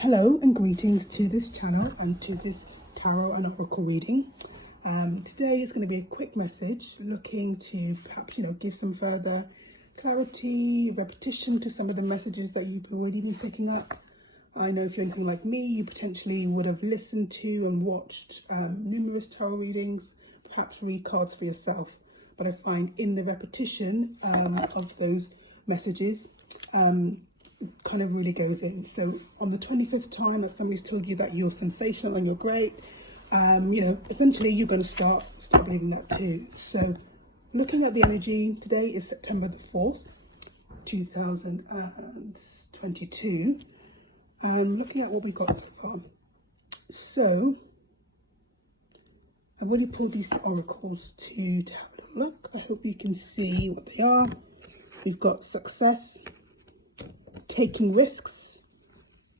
Hello and greetings to this channel and to this tarot and oracle reading. Today is going to be a quick message looking to perhaps, give some further clarity, repetition to some of the messages that you've already been picking up. I know if you're anything like me, you potentially would have listened to and watched numerous tarot readings, perhaps read cards for yourself. But I find in the repetition of those messages, kind of really goes in. So on the 25th time that somebody's told you that you're sensational and you're great, essentially you're going to start believing that too. So looking at the energy, today is September the 4th, 2022, and looking at what we've got so far. So I've already pulled these oracles to have a little look. I hope you can see what they are. We've got success, taking risks,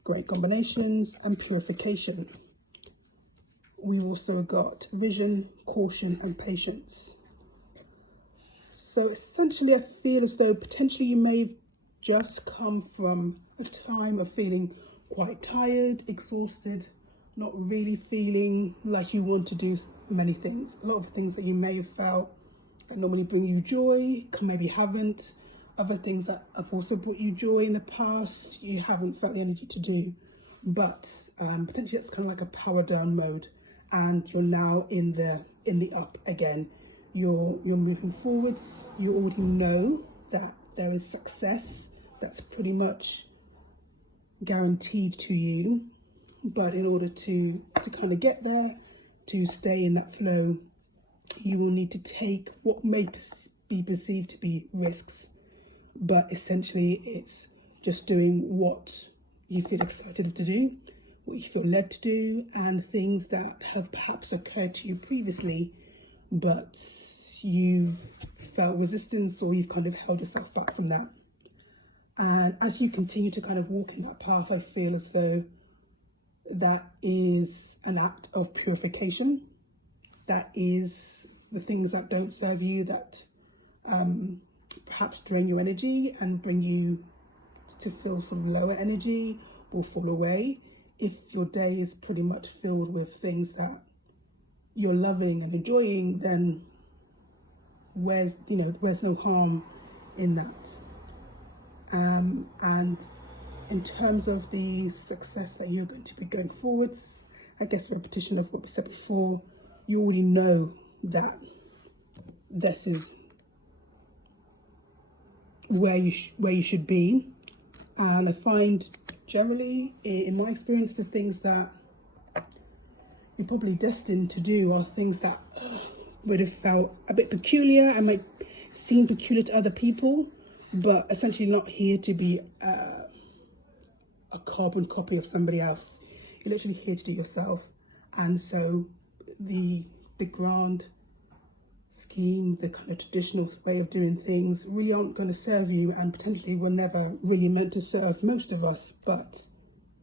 great combinations, and purification. We've also got vision, caution, and patience. So essentially, I feel as though potentially you may have just come from a time of feeling quite tired, exhausted, not really feeling like you want to do many things. A lot of things that you may have felt that normally bring you joy, maybe haven't. Other things that have also brought you joy in the past, you haven't felt the energy to do. But potentially it's kind of like a power down mode, and you're now in the up again. You're moving forwards. You already know that there is success that's pretty much guaranteed to you. But in order to kind of get there, to stay in that flow, you will need to take what may be perceived to be risks. But essentially, it's just doing what you feel excited to do, what you feel led to do, and things that have perhaps occurred to you previously, but you've felt resistance or you've kind of held yourself back from that. And as you continue to kind of walk in that path, I feel as though that is an act of purification. That is the things that don't serve you, that perhaps drain your energy and bring you to feel some lower energy, will fall away. If your day is pretty much filled with things that you're loving and enjoying, then where's no harm in that. And in terms of the success that you're going to be going forwards, I guess a repetition of what we said before, you already know that this is where you should be. And I find generally, in my experience, the things that you're probably destined to do are things that would have felt a bit peculiar and might seem peculiar to other people, but essentially not here to be a carbon copy of somebody else. You're literally here to do yourself. And so the grand scheme, the kind of traditional way of doing things really aren't going to serve you, and potentially were never really meant to serve most of us. But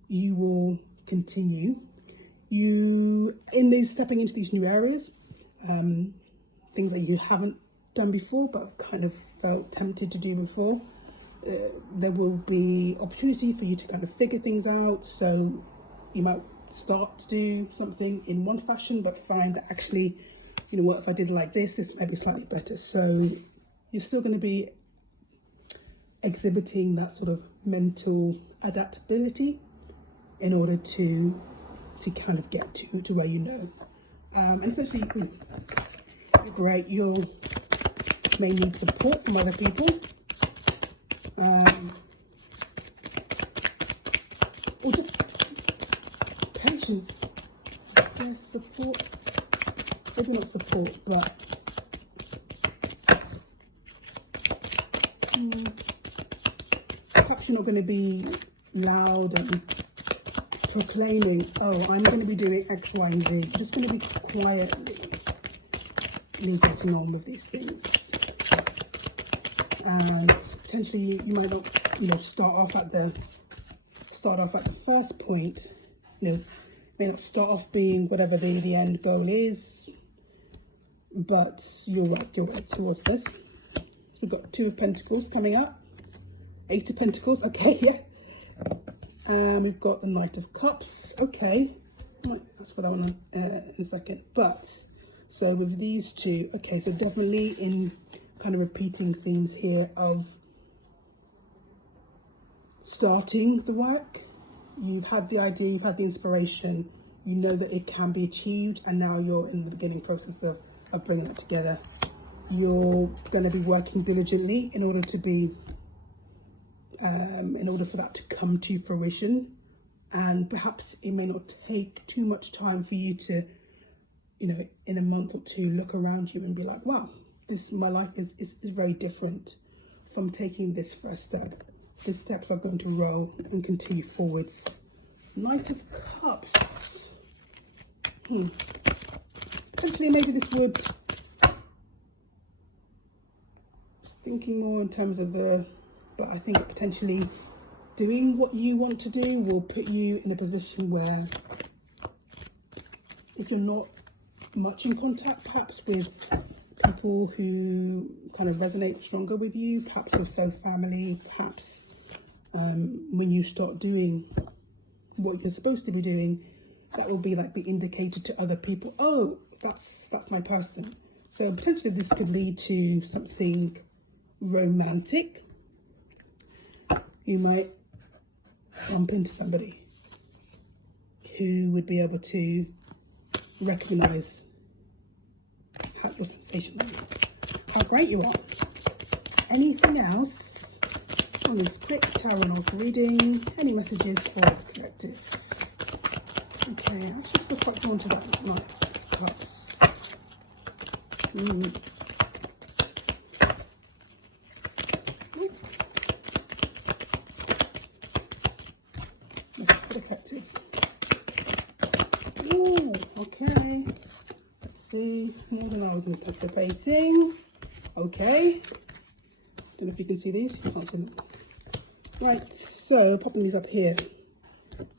you will continue stepping into these new areas, things that you haven't done before but kind of felt tempted to do before. There will be opportunity for you to kind of figure things out. So you might start to do something in one fashion but find that actually, you know what, if I did it like this might be slightly better. So you're still going to be exhibiting that sort of mental adaptability in order to kind of get to where you know. And essentially, you're great. You may need support from other people. Or just patience. There's support. Maybe not support, but perhaps you're not going to be loud and proclaiming, oh, I'm going to be doing X, Y, and Z. You're just going to be quietly getting on with these things. And potentially you might not, start off at the first point, may not start off being whatever the end goal is, but you'll work your way towards this. So we've got Two of Pentacles coming up, Eight of Pentacles, okay, yeah. We've got the Knight of Cups. Okay, right, that's put that one on in a second. But so with these two, okay, so definitely in kind of repeating themes here of starting the work. You've had the idea, you've had the inspiration, you know that it can be achieved, and now you're in the beginning process of bringing that together. You're going to be working diligently in order to be, in order for that to come to fruition. And perhaps it may not take too much time for you to, you know, in a month or two, look around you and be like, wow, my life is very different from taking this first step. The steps are going to roll and continue forwards. Knight of Cups. Potentially maybe this would, just thinking more in terms of but I think potentially doing what you want to do will put you in a position where if you're not much in contact perhaps with people who kind of resonate stronger with you, perhaps also family, perhaps when you start doing what you're supposed to be doing, that will be like the indicator to other people, oh, that's my person. So potentially this could lead to something romantic. You might bump into somebody who would be able to recognize how your sensation is, how great you are. Anything else on this quick tarot and oracle reading? Any messages for the collective? Okay, I actually feel quite drawn to that Knight of Cups. Message for the collective. Ooh, okay. Let's see, more than I was anticipating. Okay. Don't know if you can see these. You can't see them. Right, so popping these up here.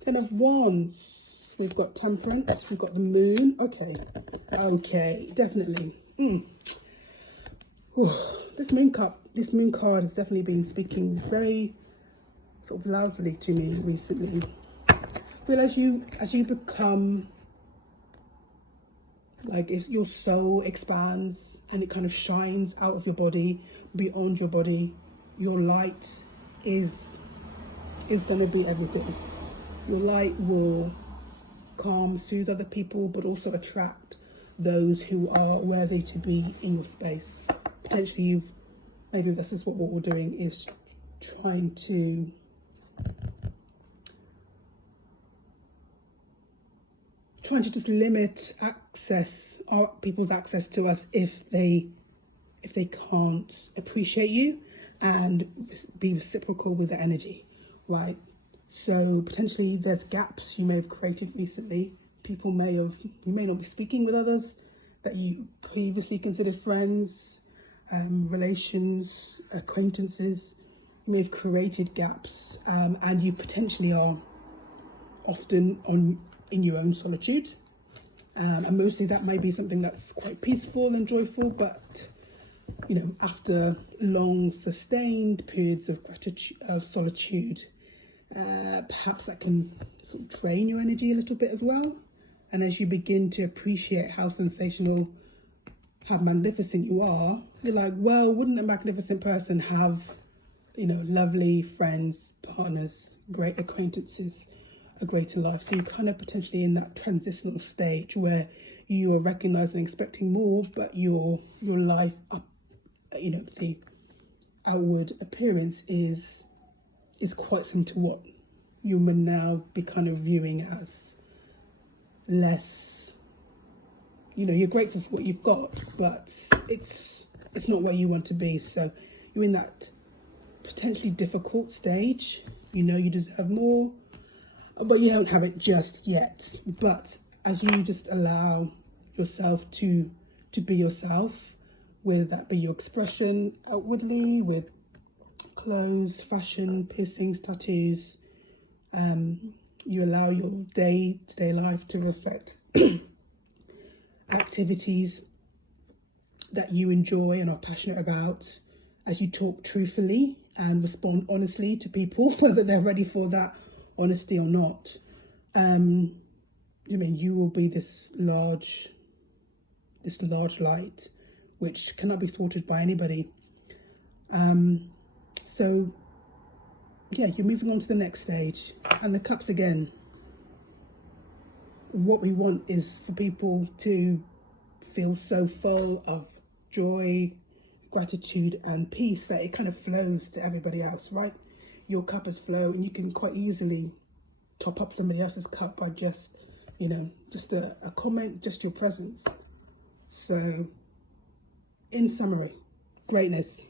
10 of Wands. We've got Temperance. We've got the Moon. Okay. Okay, definitely. This Moon card has definitely been speaking very sort of loudly to me recently. I feel as you become, like, if your soul expands and it kind of shines out of your body, beyond your body, your light is going to be everything. Your light will calm, soothe other people, but also attract those who are worthy to be in your space. Potentially maybe this is what we're doing, is trying to just limit people's access to us if they can't appreciate you and be reciprocal with the energy, right? So potentially there's gaps you may have created recently. You may not be speaking with others that you previously considered friends, relations, acquaintances. You may have created gaps, and you potentially are often in your own solitude, and mostly that may be something that's quite peaceful and joyful, but you know, after long sustained periods of solitude, perhaps that can sort of drain your energy a little bit as well. And as you begin to appreciate how sensational, how magnificent you are, you're like, well, wouldn't a magnificent person have, you know, lovely friends, partners, great acquaintances, a greater life? So you're kind of potentially in that transitional stage where you are recognizing and expecting more, but your life, you know, the outward appearance is quite similar to what you may now be kind of viewing as less, you know, you're grateful for what you've got, but it's not where you want to be. So you're in that potentially difficult stage. You know you deserve more, but you don't have it just yet. But as you just allow yourself to be yourself, whether that be your expression outwardly with clothes, fashion, piercings, tattoos, you allow your day-to-day life to reflect activities that you enjoy and are passionate about, as you talk truthfully and respond honestly to people, whether they're ready for that honesty or not, you will be this large light, which cannot be thwarted by anybody. So yeah, you're moving on to the next stage. And the cups again, what we want is for people to feel so full of joy, gratitude and peace that it kind of flows to everybody else, right? Your cup is flow, and you can quite easily top up somebody else's cup by just a comment, just your presence. So in summary, greatness.